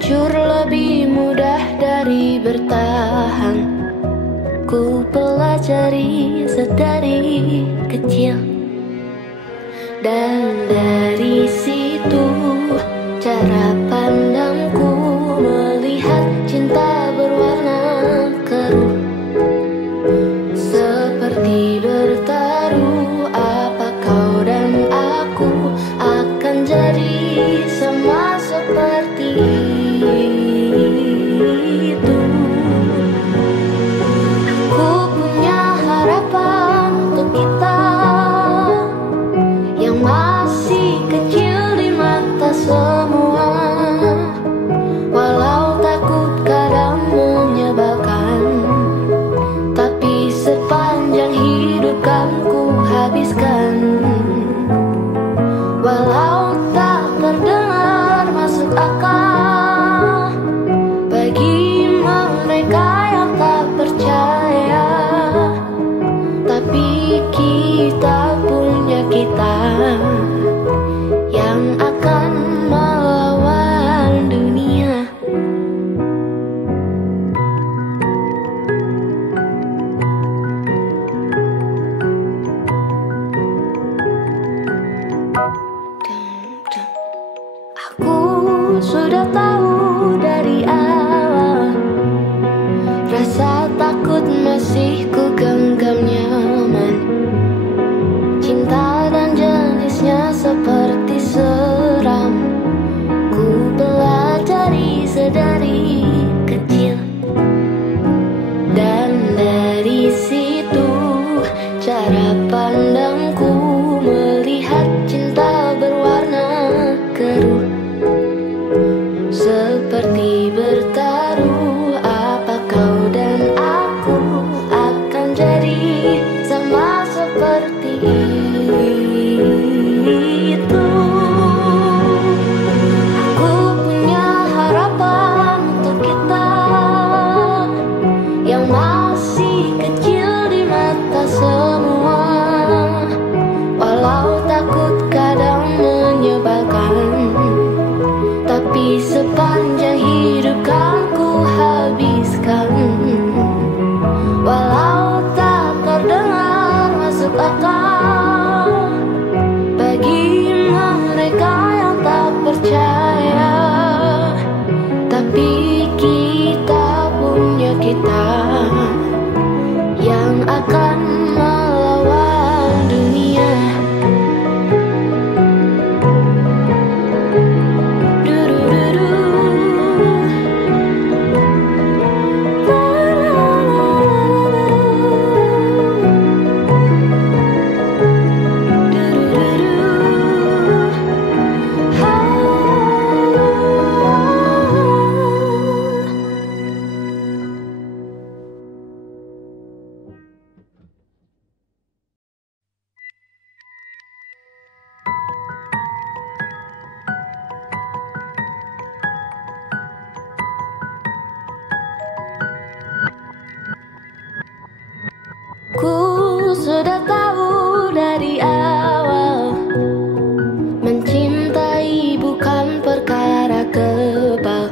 Hancur lebih mudah dari bertahan. Ku pelajari sedari kecil, dan dari situ cara pandangku melihat cinta berwarna keruh. Seperti bertaruh, apa kau dan aku akan jadi sama seperti itu. Aku punya harapan untuk kita yang masih kecil di mata semua. Walau takut kadang menyebalkan, tapi sepanjang hidup kan ku habiskan. Walau tak terdengar masuk akal bagi mereka yang tak percaya, tapi kita punya kita yang akan melawan dunia. Aku sudah tahu dari awal, rasa takut masih ku genggam nyaman. Cinta dan jenisnya seperti seram, ku pelajari sedari kecil, dan dari situ cara pandangku melihat cinta berwarna keruh. Seperti bertaruh, apa kau dan aku akan jadi sama seperti itu. Aku punya harapan untuk kita yang masih kecil di mata semua. Walau takut kadang menyebalkan, tapi sepanjang hidup kan ku habiskan. Walau tak terdengar masuk akal bagi mereka yang tak percaya, tapi kita punya kita yang akan melawan dunia. Ku sudah tahu dari awal, mencintai bukan perkara kebal.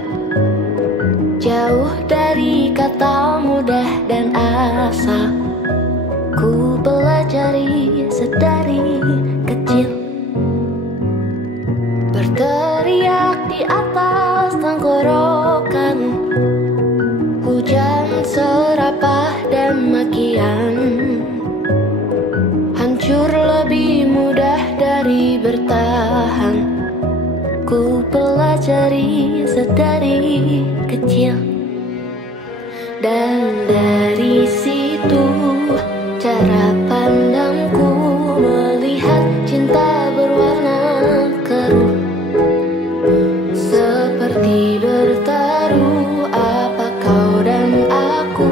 Jauh dari kata mudah dan asal, ku pelajari sedari kecil. Berteriak di atas tenggorokan, hujan serapah dan makian. Hancur lebih mudah dari bertahan, ku pelajari sedari kecil, dan dari situ cara pandangku melihat cinta berwarna keruh. Seperti bertaruh, apa kau dan aku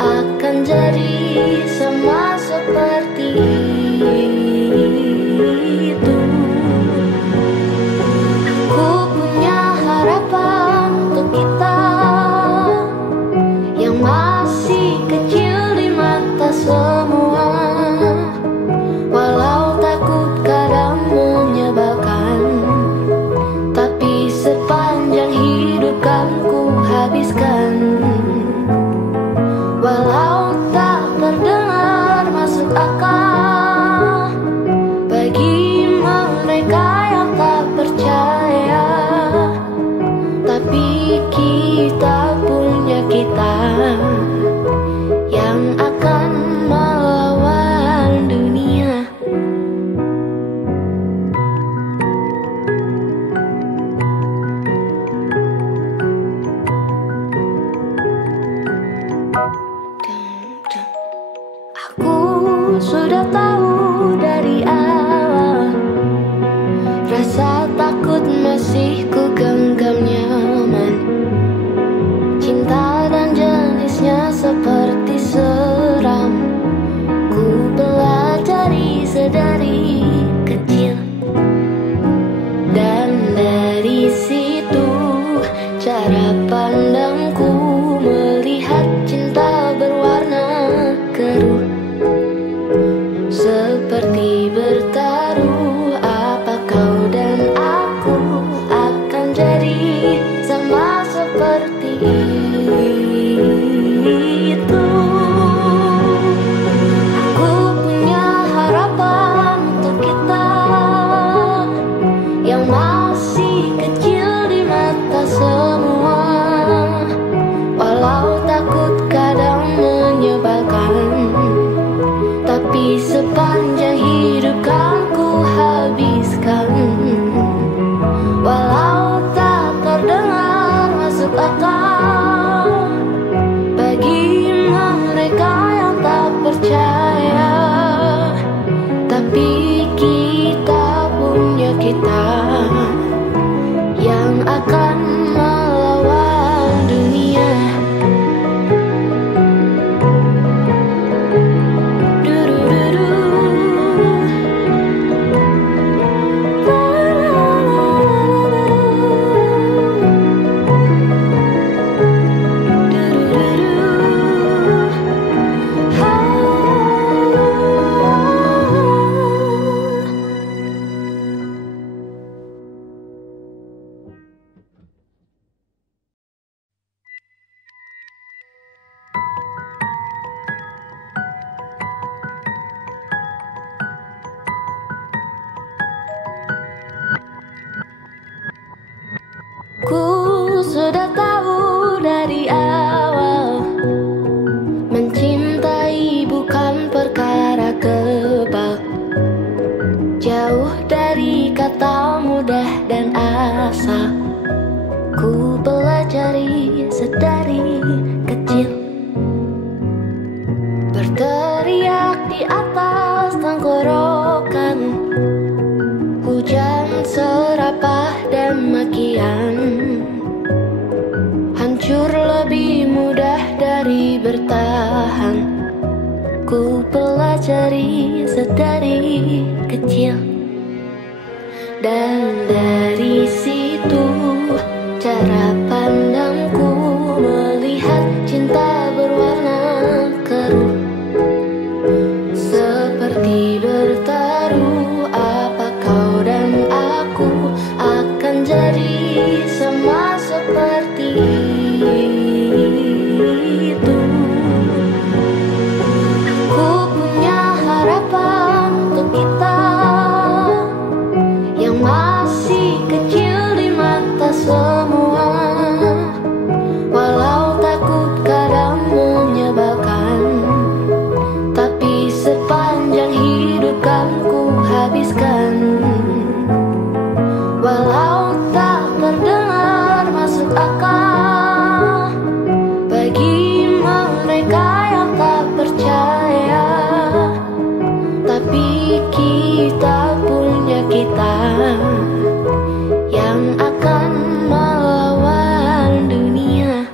akan jadi sama seperti itu. Aku punya harapan untuk kita yang masih hidup kan ku habiskan. Walau tak terdengar masuk akal bagi mereka yang tak percaya, tapi kita punya kita yang akan melawan dunia. Aku sudah tahu dari awal, rasa takut masih ku genggam nyaman. Cinta dan jenisnya seperti seram, ku pelajari sedari kecil. Dan dari situ cara pandangku melihat cinta berwarna keruh, seperti bertaruh. Apa kau dan aku akan jadi sama seperti itu. Aku punya harapan untuk kita yang masih kecil di mata semua. Walau takut kadang menyebalkan, tapi sepanjang hidup kan ku habiskan. Walau tak terdengar masuk akal bagi mereka yang tak percaya, tapi kita punya kita yang akan melawan dunia. Ku sudah tahu dari awal, mencintai bukan perkara kebal. Jauh dari kata mudah dan asal, ku pelajari sedari kecil. Berteriak di atas tenggorokan, hujan serapah dan makian, hancur lebih mudah dari bertahan. Ku pelajari sedari kecil, dan dari situ cara pandangku melihat cinta berwarna keruh, seperti bertaruh. Apa kau dan aku akan jadi sama seperti itu. Aku punya harapan untuk kita yang masih kecil di mata semua. Walau takut kadang menyebalkan, tapi sepanjang hidup kan ku habiskan. Walau tak terdengar masuk akal bagi mereka yang tak percaya, tapi kita punya kita yang akan melawan dunia.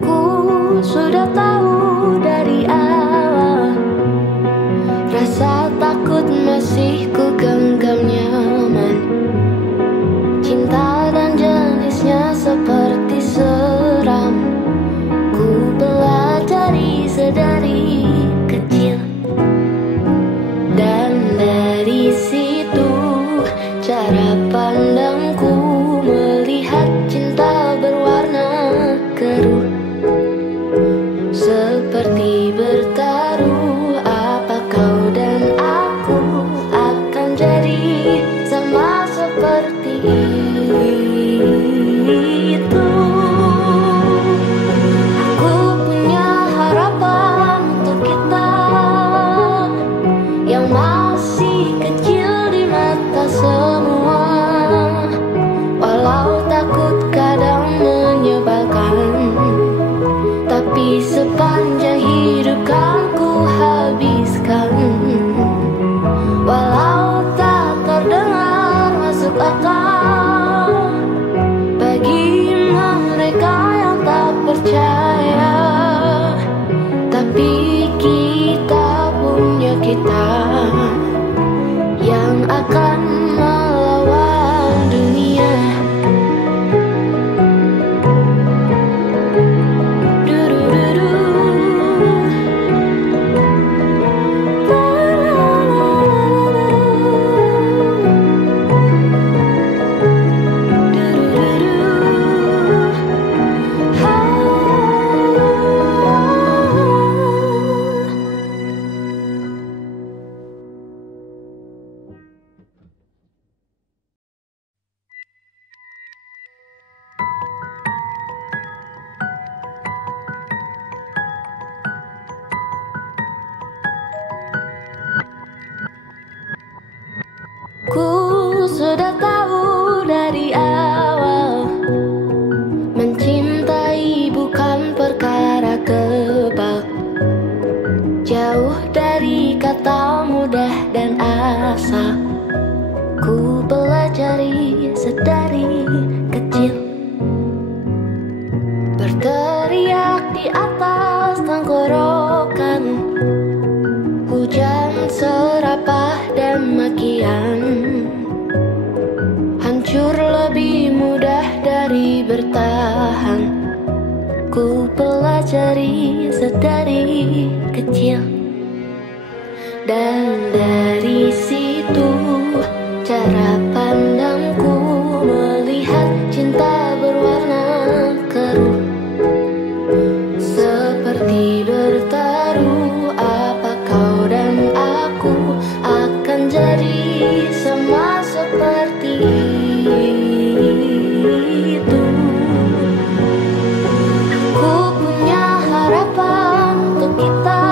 Aku sudah tahu dari awal, rasa takut masih ku genggam nyaman. Cinta dan jenisnya seperti seram, ku belah tapi sepanjang hidup kan ku habiskan. Walau tak terdengar masuk akal bagi mereka yang tak percaya, tapi kita punya kita yang akan melawan dunia. Ku sudah tahu dari awal, mencintai bukan perkara kebal. Jauh dari kata mudah dan asal, ku pelajari sedari kecil. Berteriak di atas tenggorokan, hujan serapah dan makian. Hancur lebih mudah dari bertahan, ku pelajari sedari kecil. Dan dari situ cara pandangku melihat cinta berwarna keruh, seperti bertaruh apa kau dan aku akan jadi sama seperti itu. Aku punya harapan untuk kita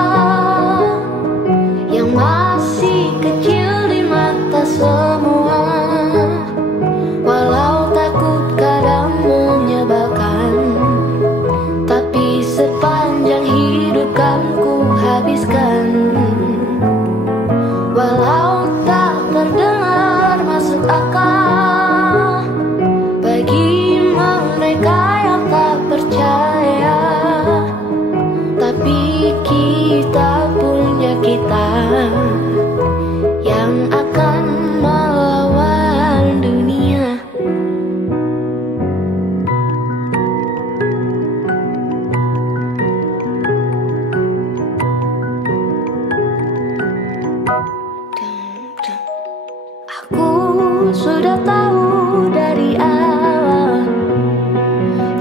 yang masih kecil di mata semua. Walau takut kadang menyebalkan, tapi sepanjang hidup kan ku habiskan. Walau tak terdengar masuk akal bagi mereka yang tak percaya, tapi kita punya kita yang akan melawan dunia. Aku sudah tahu dari awal,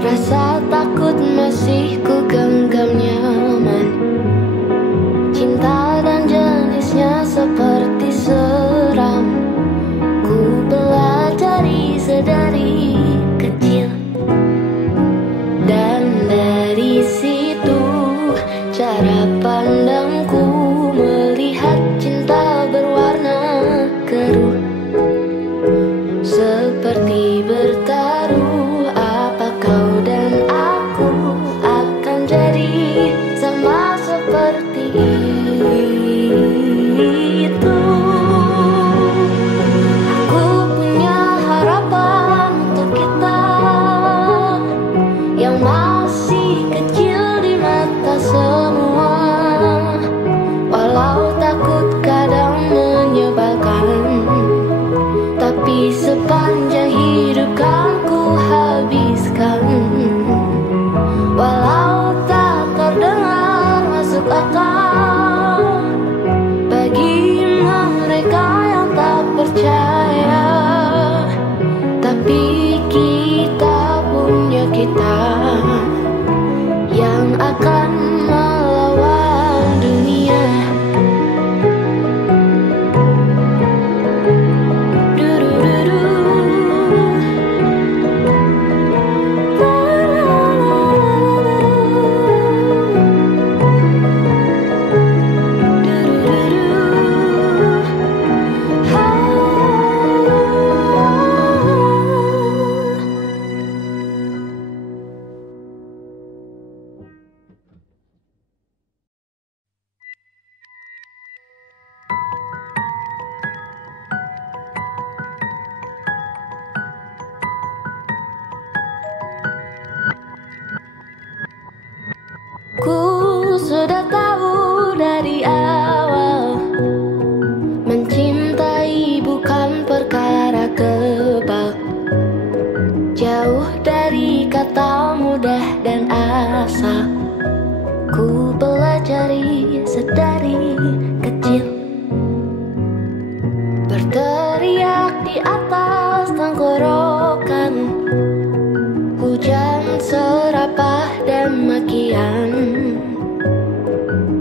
rasa takut masih ku genggam nyaman. Cinta dan jenisnya seperti seram, ku pelajari sedari kecil. Dan dari situ cara pandangku melihat cinta berwarna keruh, seperti bertaruh apa kau dan aku akan jadi sama seperti itu. Aku punya harapan untuk kita yang masih kecil di mata semua. Walau takut kadang menyebalkan, tapi sepanjang hidup kan ku habiskan. Walau tak terdengar sudah tahu dari awal, mencintai bukan perkara kebal. Jauh dari kata mudah dan asal, ku pelajari sedari kecil. Berteriak di atas tenggorokan, hujan serapah dan makian.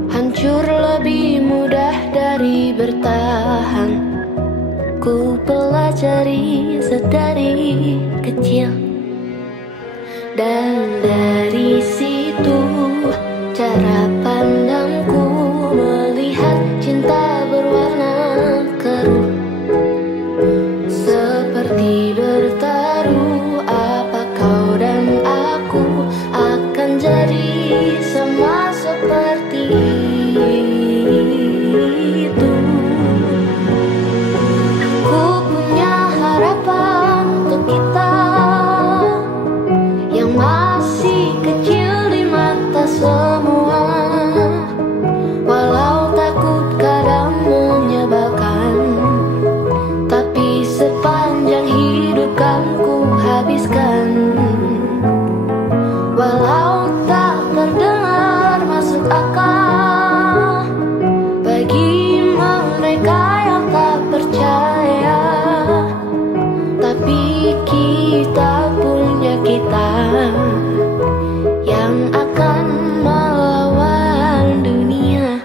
Hancur lebih mudah dari bertahan, ku pelajari sedari kecil. Dan dari situ cara pandangku melihat cinta berwarna keruh, seperti bertaruh. Apa kau dan aku akan jadi sama seperti itu? Aku punya harapan untuk kita yang masih kecil di mata semua. Walau takut kadang menyebalkan, tapi sepanjang hidup kan ku habiskan. Walau tak terdengar masuk akal bagi mereka yang tak percaya, tapi kita punya kita yang akan melawan dunia.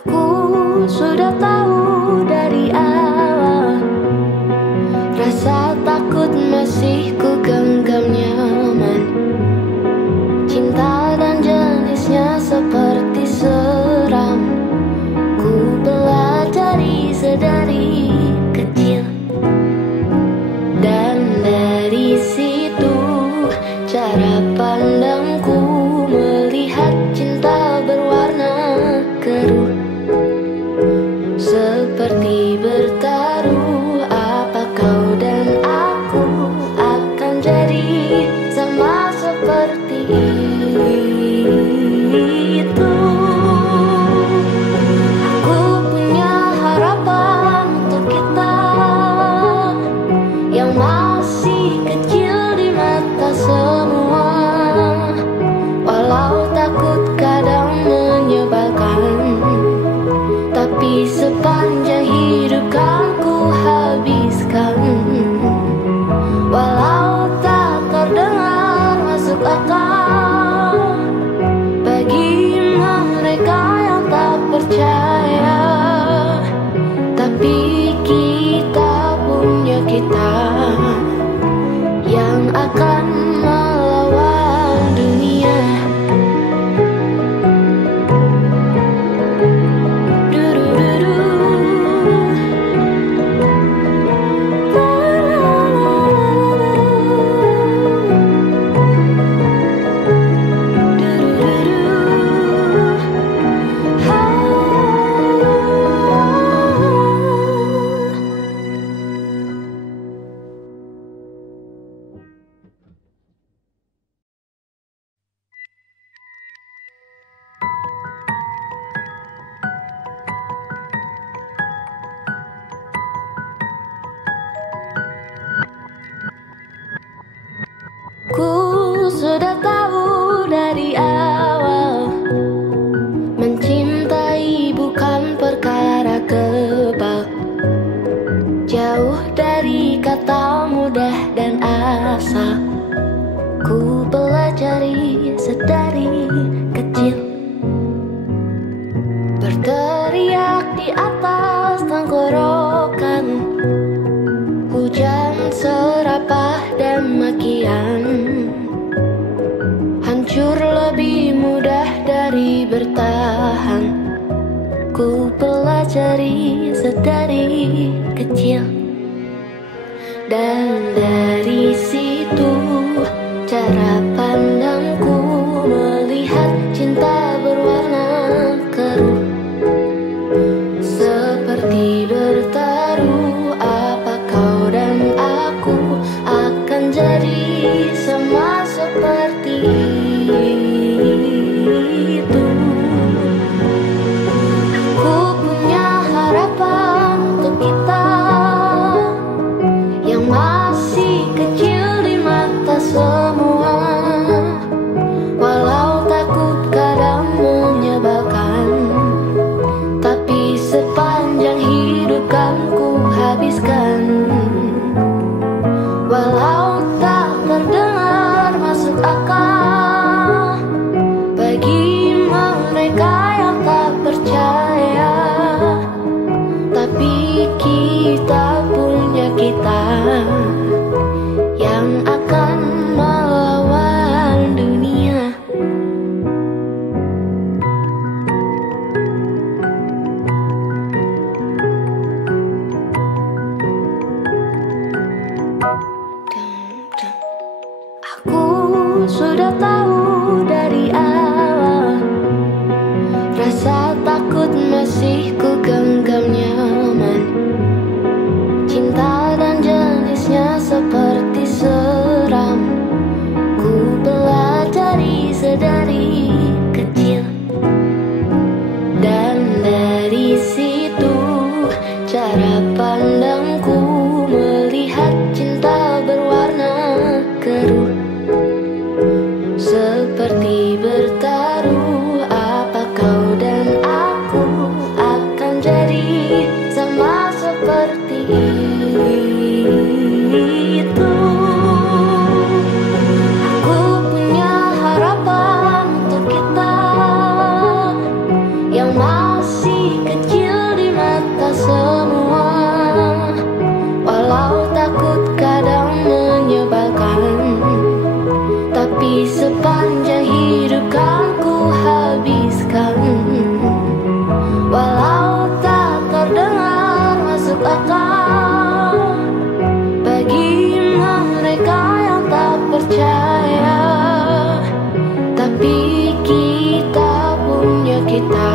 Aku sudah tahu dari awal, rasa takut masih ku genggam nyaman. Cinta dan jenisnya seperti seram, ku pelajari sedari kecil. Dan dari situ cara pandangku melihat cinta berwarna keruh, seperti bertaruh. Apa kau dan aku akan jadi sama seperti itu? Aku punya harapan untuk kita yang masih kecil di mata semua. Walau takut kadang menyebalkan, tapi sepanjang hidup kan ku habiskan. Walau tak terdengar masuk akal bagi mereka yang tak percaya, tapi kita punya kita yang akan melawan dunia. Ku sudah tahu dari awal, mencintai bukan perkara kebal. Jauh dari kata mudah dan asal, ku pelajari sedari kecil. Berteriak di atas tenggorokan, hujan serapah dan makian. Hancur lebih mudah dari bertahan, ku pelajari sedari kecil. Dan dari situ cara pandangku melihat cinta berwarna keruh, sama seperti itu. Aku punya harapan untuk kita yang masih kecil di mata semua. Walau takut kadang menyebalkan, tapi sepanjang hidup kan ku habiskan. Walau tak terdengar masuk akal bagi mereka yang tak percaya, tapi kita punya kita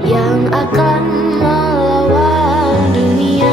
yang akan melawan dunia.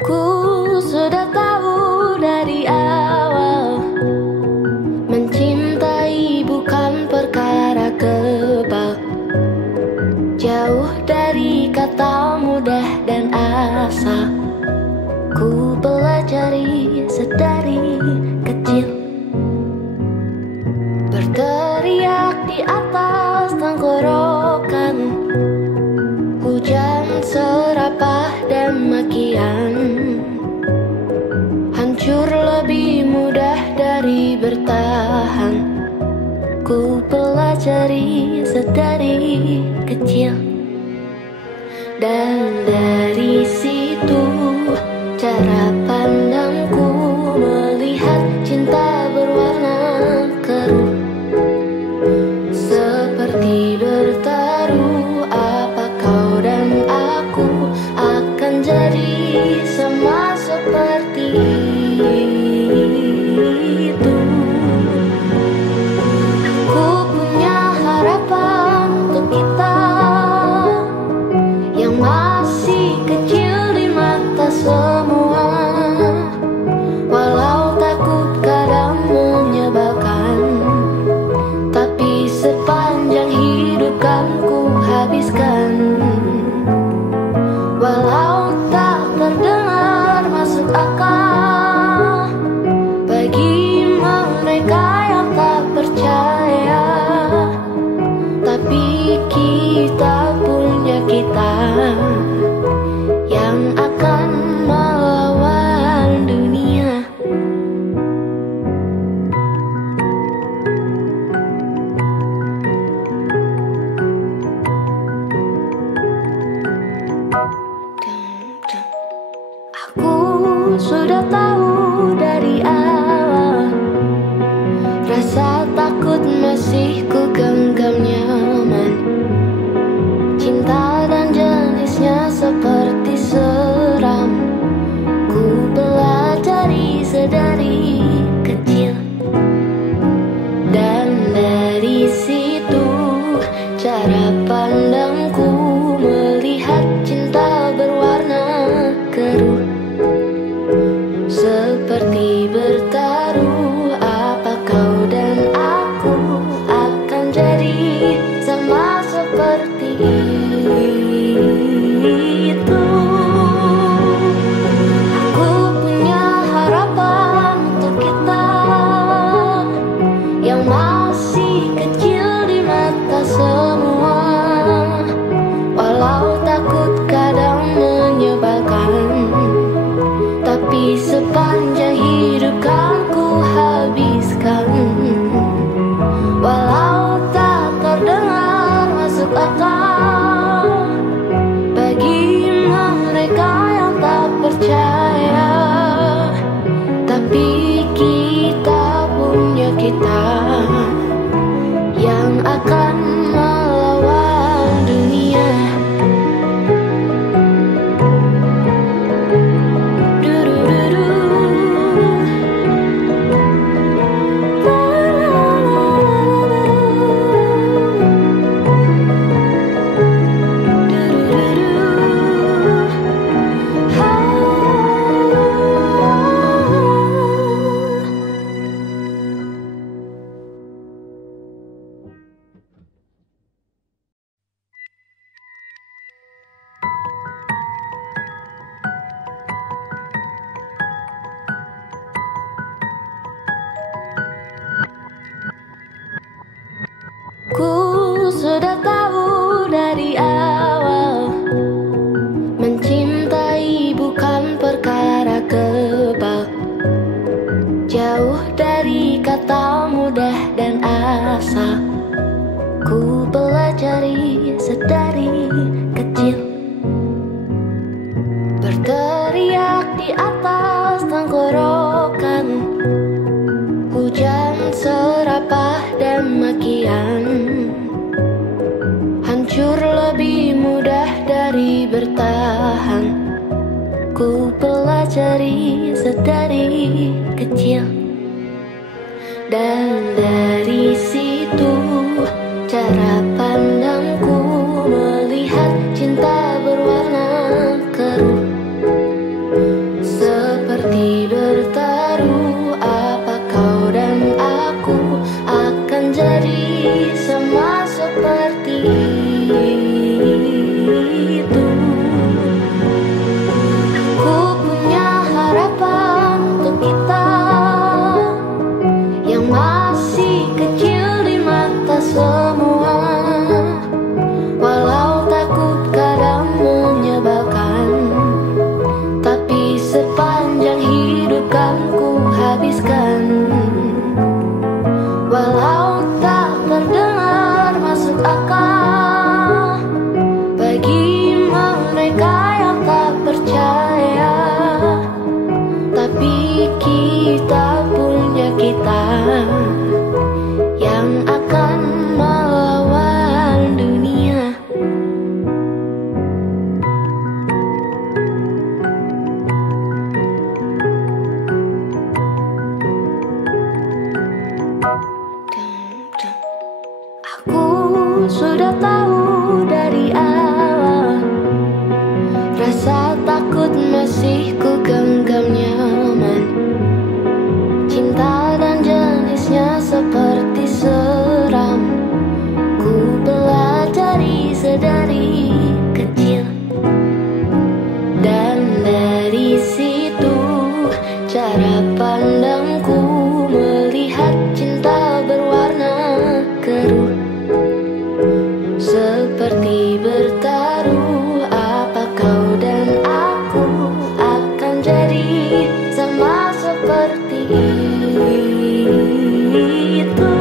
Ku sudah tahu dari awal, mencintai bukan perkara kebal. Jauh dari kata mudah dan asal, ku pelajari sedari kecil. Berteriak di atas tenggorokan, hujan serapah dan makian. Hancur lebih mudah dari bertahan, ku pelajari sedari kecil. Dan dari situ cara pandangku melihat cinta berwarna keruh, seperti bertaruh. Apa kau dan aku akan jadi sama seperti itu. Aku punya harapan untuk kita yang masih kecil di mata semua. Walau takut kadang menyebalkan, tapi sepanjang hidup kan ku habiskan. Walau tak terdengar masuk akal bagi mereka yang tak percaya, tapi kita punya kita yang akan melawan dunia. Aku sudah tahu dari awal, rasa takut masih ku genggam nyaman. Cinta dan jenisnya seperti seram, ku pelajari sedari kecil. Dan dari situ cara pandangku melihat cinta berwarna keruh, seperti bertaruh. Apa kau dan aku akan jadi di atas tenggorokan, hujan serapah dan makian. Hancur lebih mudah dari bertahan. Ku pelajari sedari kecil, dan dari situ cara pandangku melihat cinta berwarna keruh. Seperti bertaruh, apa kau dan aku akan jadi sama seperti itu. Aku punya harapan untuk kita yang masih kecil di mata semua. Walau takut kadang menyebalkan, tapi sepanjang hidup kan ku habiskan. Walau tak terdengar masuk akal bagi mereka yang tak percaya, tapi kita punya kita yang akan melawan dunia. Aku sudah tahu dari awal, rasa takut masih ku genggam nyaman. Cinta dan jenisnya seperti seram. Ku pelajari sedari kecil, dan dari situ cara pandangku melihat cinta berwarna keruh. Seperti bertaruh, apa kau dan aku akan jadi sama seperti itu.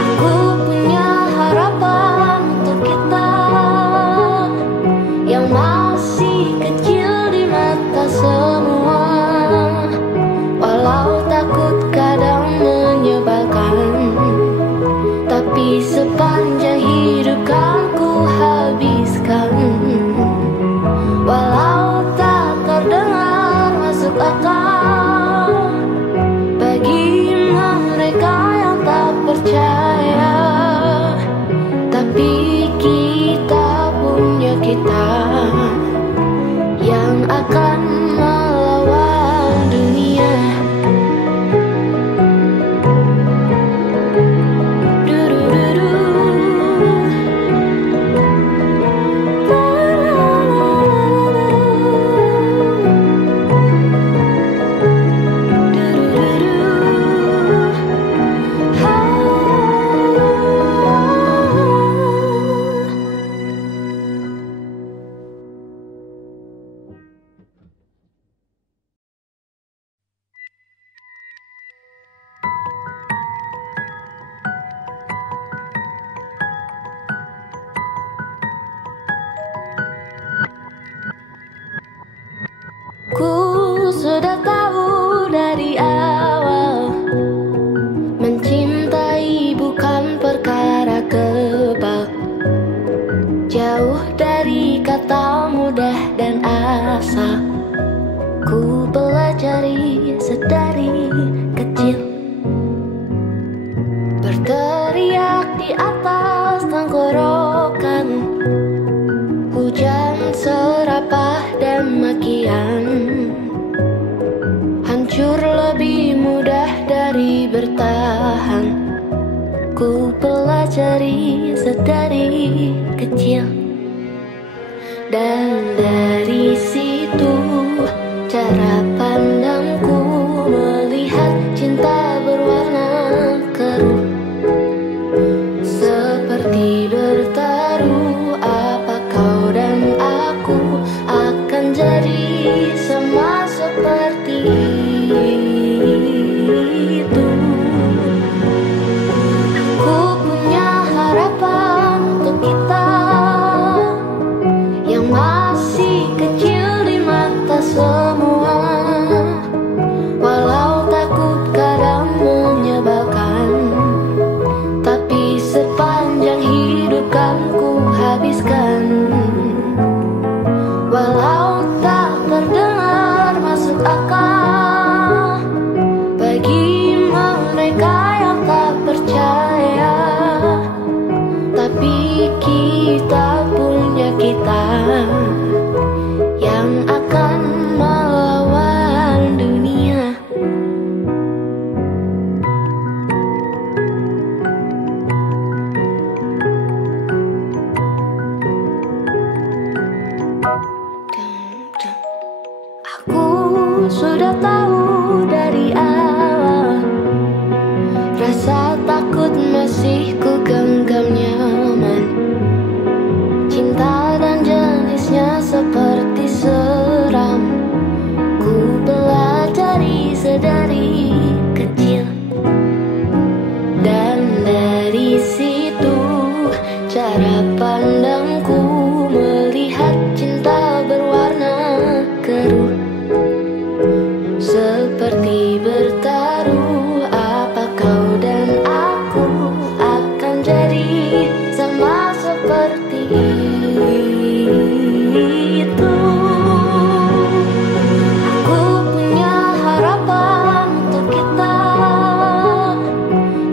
Aku punya harapan untuk kita yang masih kecil di mata semua. Walau takut kadang menyebalkan, tapi sepanjang hidup kan ku habiskan. Walau tak terdengar masuk akal bagi mereka yang tak percaya, tapi kita punya kita yang akan melawan dunia. Ku sudah tahu dari awal, mencintai bukan perkara kebal. Jauh dari kata mudah dan asal. Ku pelajari sedari kecil, berteriak di atas tenggorokan, hujan serapah dan makian. Hancur lebih mudah dari bertahan. Ku pelajari sedari kecil, dan dari situ cara pandangku melihat cinta berwarna keruh. Seperti bertaruh, apa kau dan aku akan jadi sama seperti itu. Aku punya harapan untuk kita yang masih kecil di mata sudah tahu dari awal, rasa takut masih ku genggam nyaman. Cinta dan jenisnya seperti seram, ku pelajari sedari kecil. Dan dari situ cara pandangku melihat cinta berwarna keruh, seperti bertaruh. Apa kau dan aku akan jadi sama seperti itu. Aku punya harapan untuk kita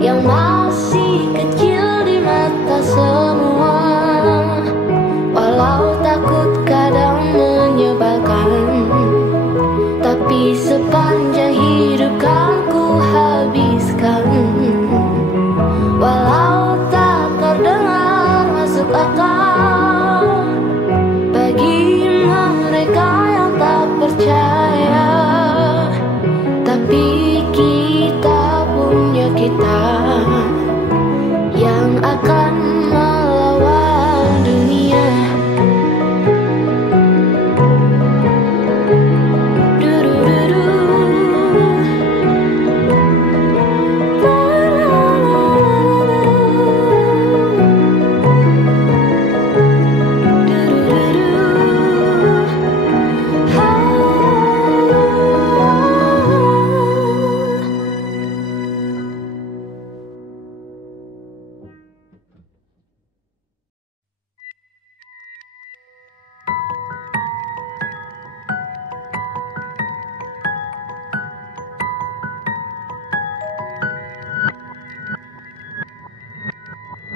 yang masih kecil di mata semua. Walau takut kadang menyebalkan, tapi sepanjang hidup kan ku habiskan. Walau tak terdengar masuk akal bagi mereka yang tak percaya, tapi kita punya kita yang akan melawan dunia.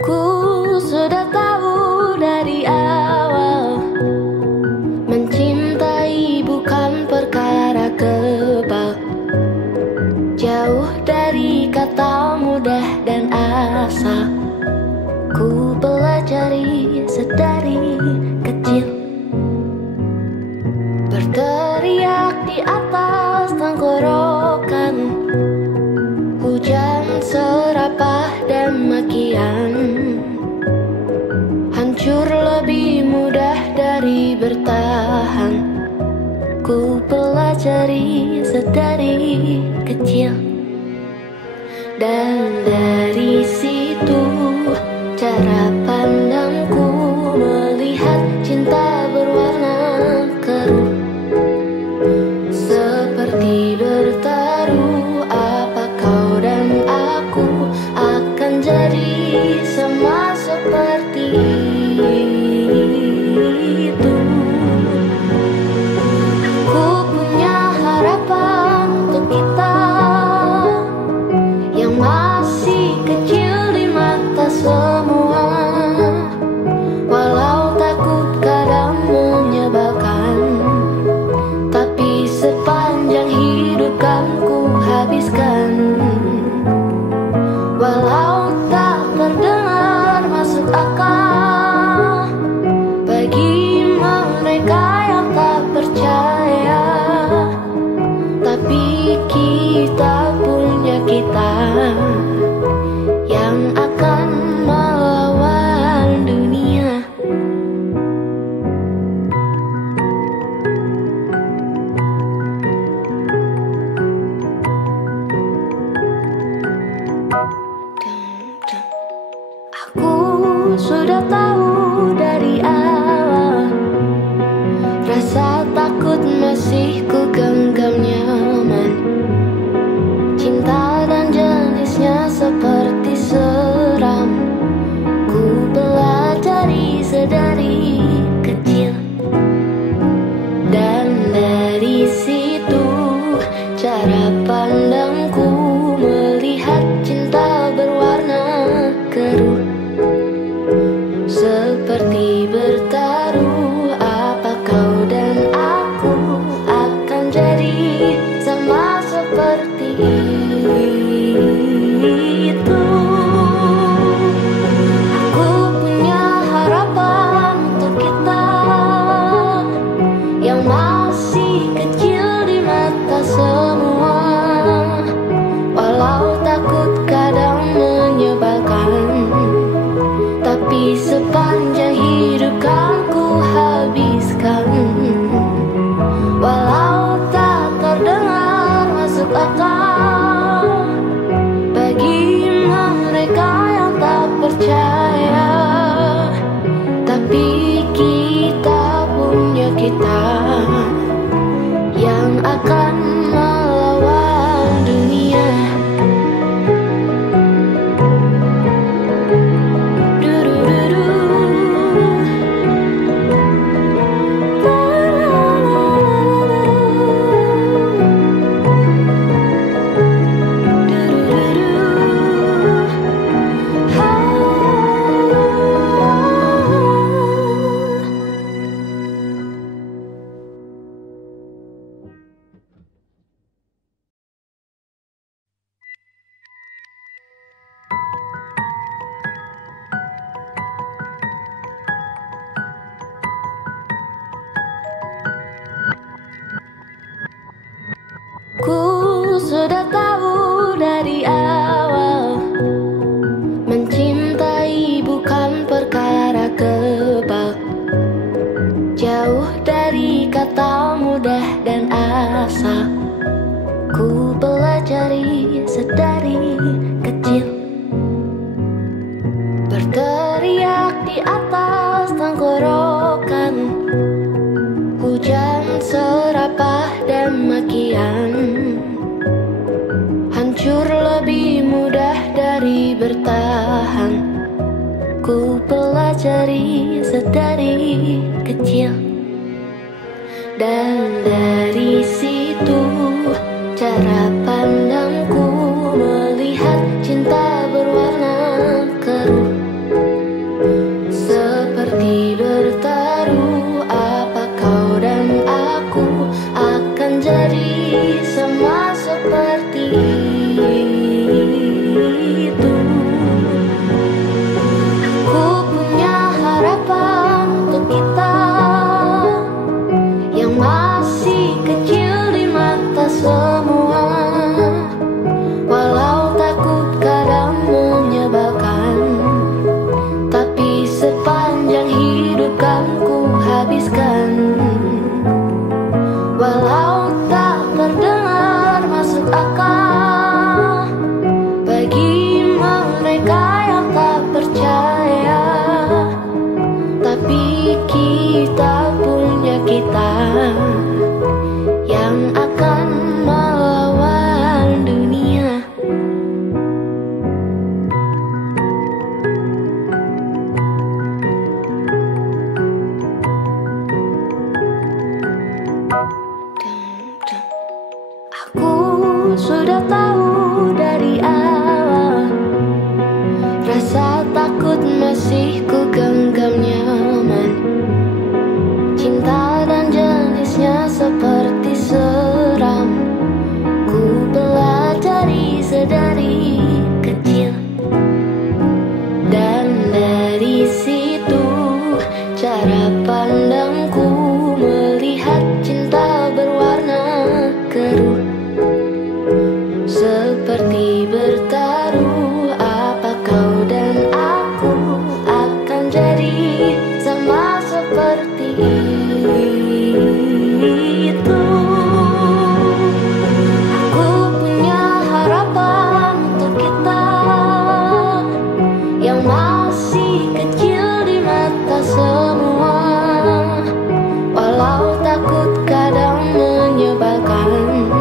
Ku sudah tahu dari awal, mencintai bukan perkara kebal. Jauh dari kata mudah dan asal, ku pelajari sedari kecil. Berteriak di atas tenggorokan, hujan serapah dan makian, hancur lebih mudah dari bertahan. Ku pelajari sedari kecil. Dan dari situ cara pandangku melihat cinta berwarna keruh, seperti bertaruh. Apa kau dan aku akan jadi sama seperti itu. Aku punya harapan untuk kita yang masih kecil di mata semua. Walau takut kadang menyebalkan, tapi sepanjang hidup kan ku habiskan. Walau tak terdengar masuk akal bagi mereka yang tak percaya, tapi kita punya kita yang akan melawan dunia. Aku sudah tahu dari awal, rasa takut masih ku genggam nyaman. Cinta dan jenisnya seperti seram, ku pelajari sedari kecil. Dan dari situ cara pandangku melihat cinta berwarna keruh, seperti bertaruh. Apa kau dan aku akan jadi sama seperti itu. Aku punya harapan untuk kita yang masih kecil di mata mudah dan asa. Ku pelajari sedari kecil, berteriak di atas tenggorokan, hujan serapah dan makian. Hancur lebih mudah dari bertahan. Ku pelajari sedari kecil, dan dari situ cara pandangku melihat cinta berwarna keruh, seperti bertaruh. Apa kau dan aku akan jadi sama seperti itu. Aku punya harapan untuk kita yang masih kecil di mata semua. Walau takut kadang menyebalkan, tapi sepanjang hidup kan ku habiskan. Walau tak terdengar masuk akal bagi mereka yang tak percaya, tapi kita punya kita yang akan melawan dunia. Aku sudah tahu dari awal, rasa takut masih ku genggam nyaman. Cinta dan jenisnya seperti seram. Ku pelajari sedari kecil, dan dari situ cara pandangku melihat cinta berwarna keruh, seperti bertaruh. Apa kau dan aku akan jadi sama seperti itu. Aku punya harapan untuk kita yang masih kecil di mata semua. Walau takut kadang menyebalkan,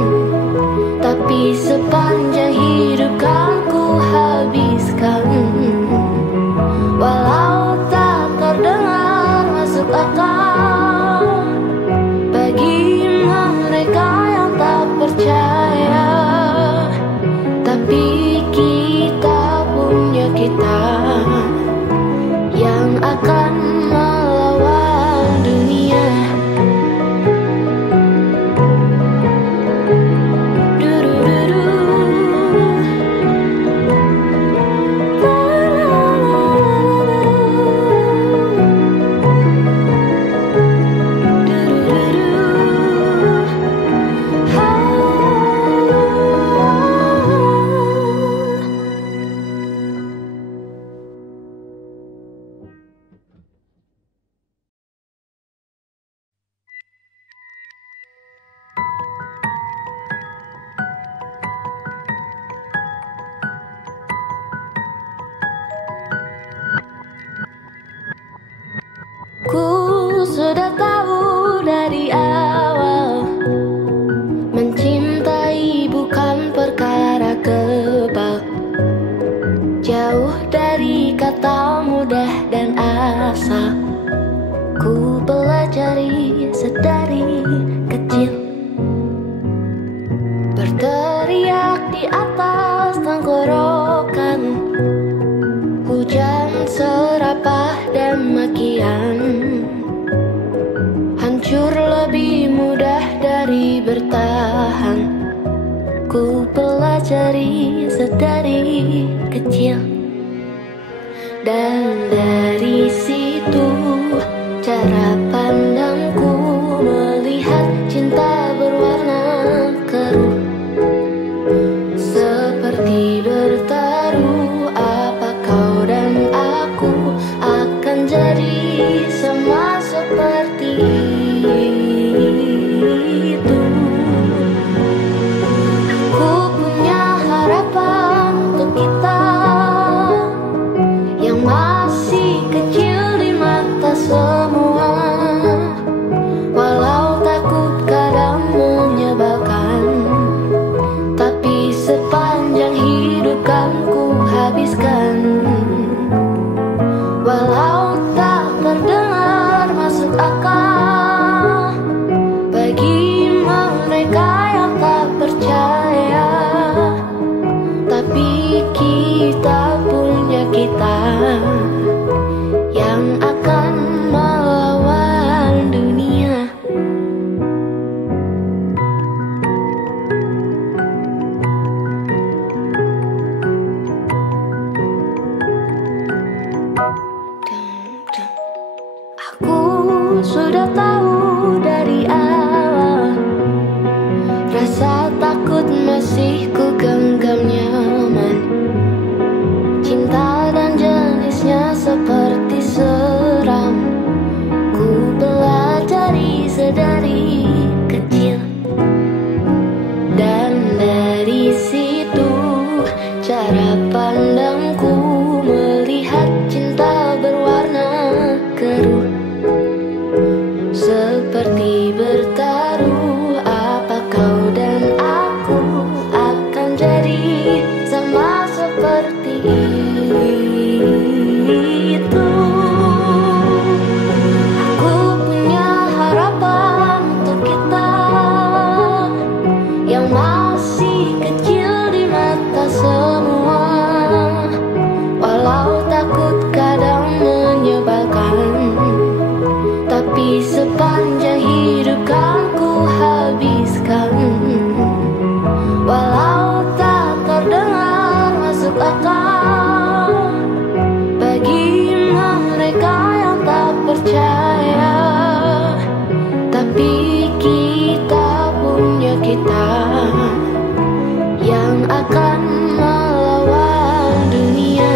tapi sepanjang hidup kan ku habiskan. Walau tak terdengar masuk akal bagi mereka yang tak percaya, tapi kita punya kita yang akan melawan dunia. Ku sudah tahu dari awal, mencintai bukan perkara kebal. Jauh dari kata mudah dan asa. Ku pelajari sedari kecil, berteriak di atas tenggorokan, hujan serapah dan makian. Hancur lebih mudah dari bertahan. Ku pelajari sedari kecil, dan dari situ cara pandangku melihat cinta berwarna keruh, seperti bertaruh. Apa kau dan aku akan jadi sama seperti habiskan. Walau tak terdengar masuk akal bagi mereka yang tak percaya, tapi kita punya kita yang akan melawan dunia.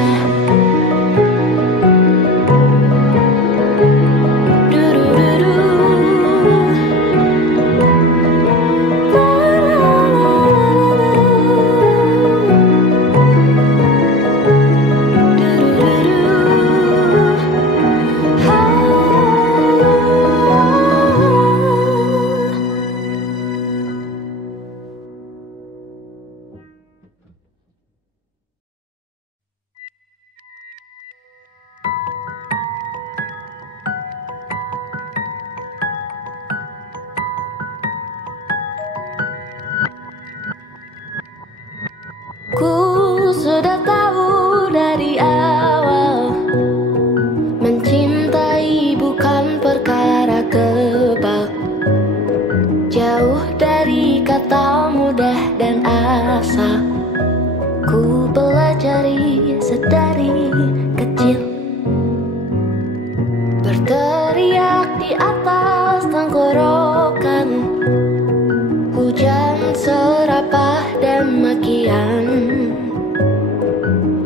Ku sudah tahu dari awal, mencintai bukan perkara kebal. Jauh dari kata mudah dan asal, ku pelajari sedari kecil. Berteriak di atas tenggorokan, hujan serapah dan makian.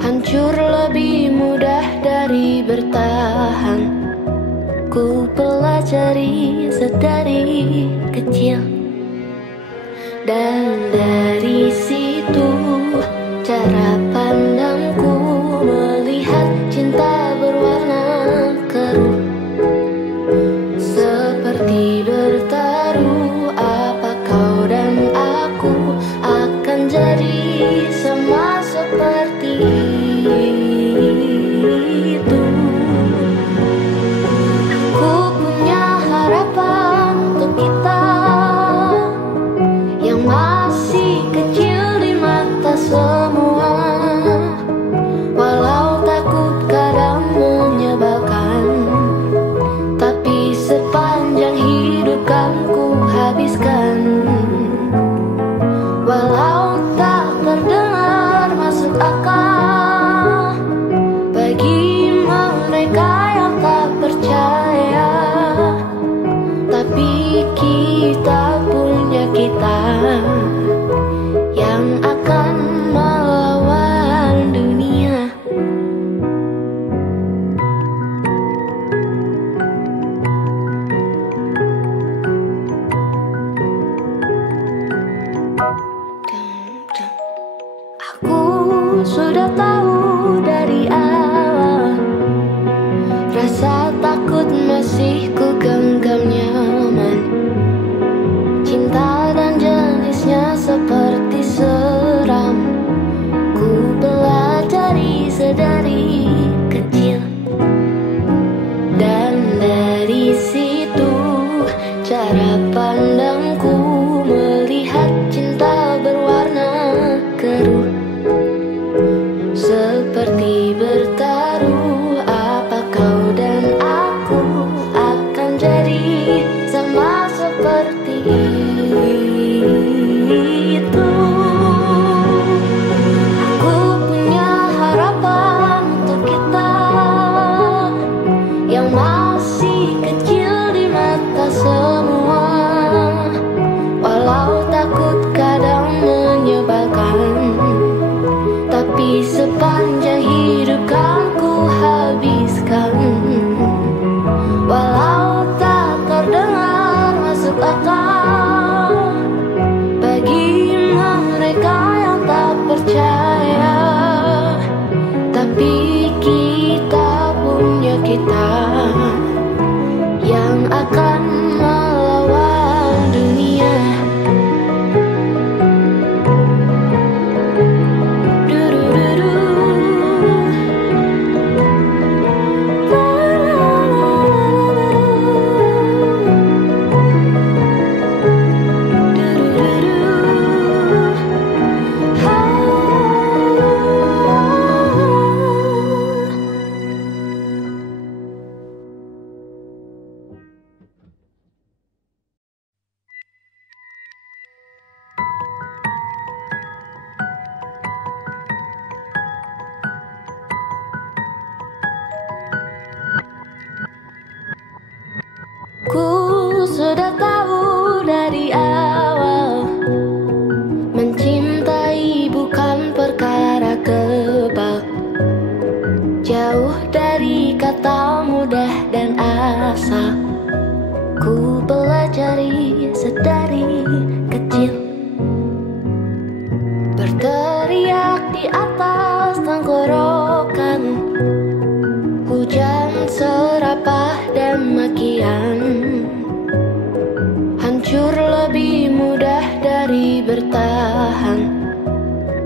Hancur lebih mudah dari bertahan, ku pelajari sedari kecil. Dan dari situ cara pandangku melihat cinta berwarna keruh, seperti bertaruh apa kau dan aku akan jadi sama seperti itu. Aku punya harapan untuk kita yang masih kecil di mata semua. Walau takut kadang menyebalkan, tapi sepanjang hidup kan ku habiskan. Walau tak terdengar masuk akal bagi mereka yang tak percaya, tapi kita punya kita yang akan melawan dunia.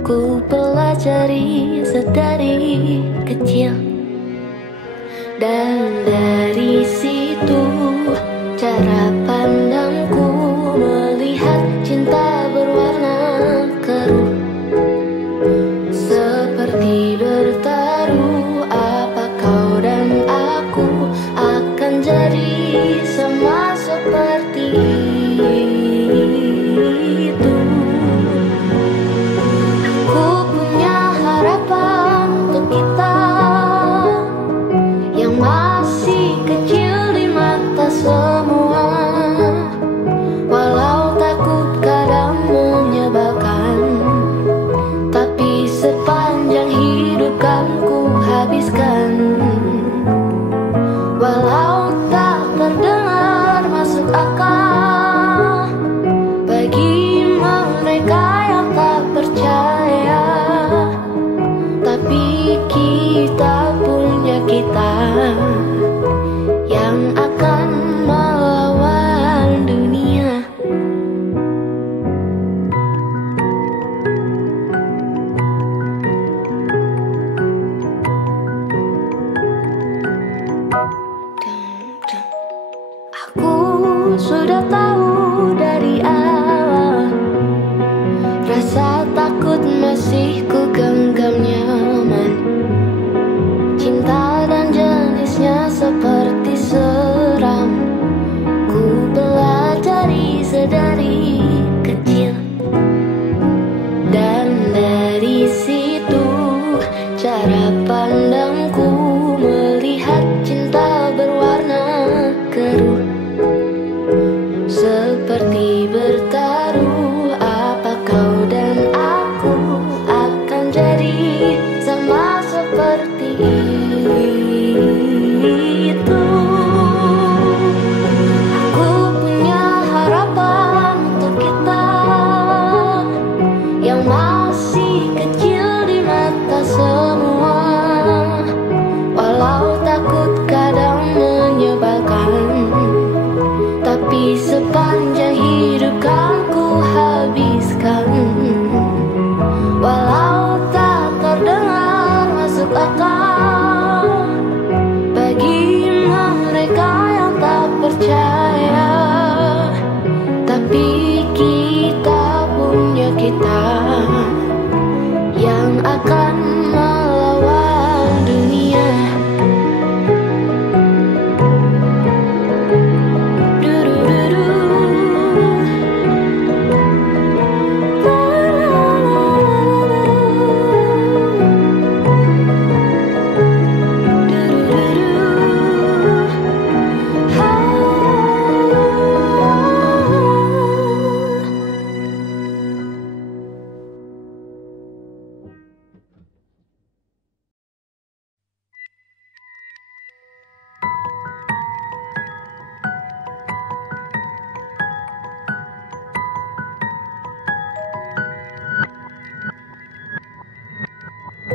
Ku pelajari sedari kecil, dan dari situ cara pandangku melihat cinta berwarna keruh. Seperti bertaruh, apa kau dan aku akan jadi sama seperti itu. Aku punya harapan untuk kita yang masih kecil di mata semua. Walau takut kadang menyebalkan, tapi sepanjang hidup kan ku habiskan. Walau tak terdengar masuk akal bagi mereka yang tak percaya, tapi kita punya kita yang akan melawan dunia. Aku sudah tahu dari awal, rasa takut masih ku genggam nyaman. Cinta dan jenisnya seperti seram, ku pelajari sedari kecil, dan dari situ cara pandangku melihat cinta berwarna keruh. Seperti bertaruh, apa kau dan aku akan jadi sama seperti itu. Aku punya harapan untuk kita yang masih kecil di mata semua. Walau takut kadang menyebalkan, tapi sepanjang hidup kan ku habiskan. Walau tak terdengar masuk akal bagi mereka yang tak percaya, tapi kita punya kita yang akan melawan dunia.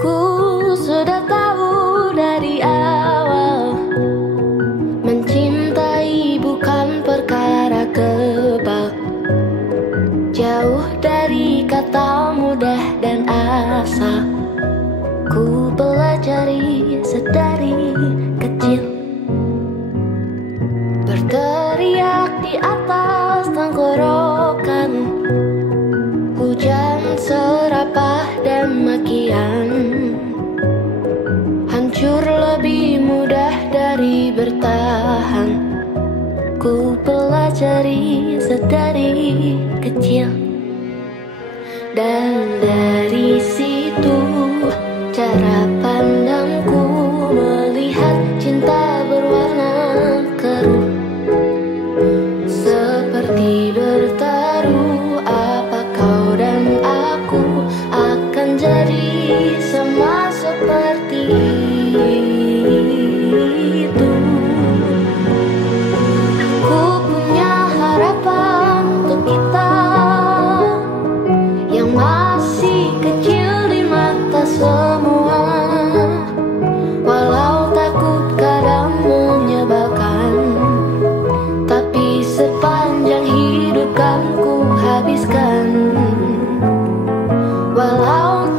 Ku sudah tahu dari awal, mencintai bukan perkara kebal. Jauh dari kata mudah dan asal, ku pelajari sedari kecil. Berteriak di atas tenggorokan, hujan serapah dan makian. Hancur lebih mudah dari bertahan, ku pelajari sedari kecil, dan dari situ cara pandangku melihat cinta berwarna keruh. Seperti bertaruh, apa kau dan aku akan jadi sama seperti itu. Aku punya harapan untuk kita yang masih kecil di mata semua. Walau takut kadang menyebalkan, tapi sepanjang hidup kan ku habiskan. Walau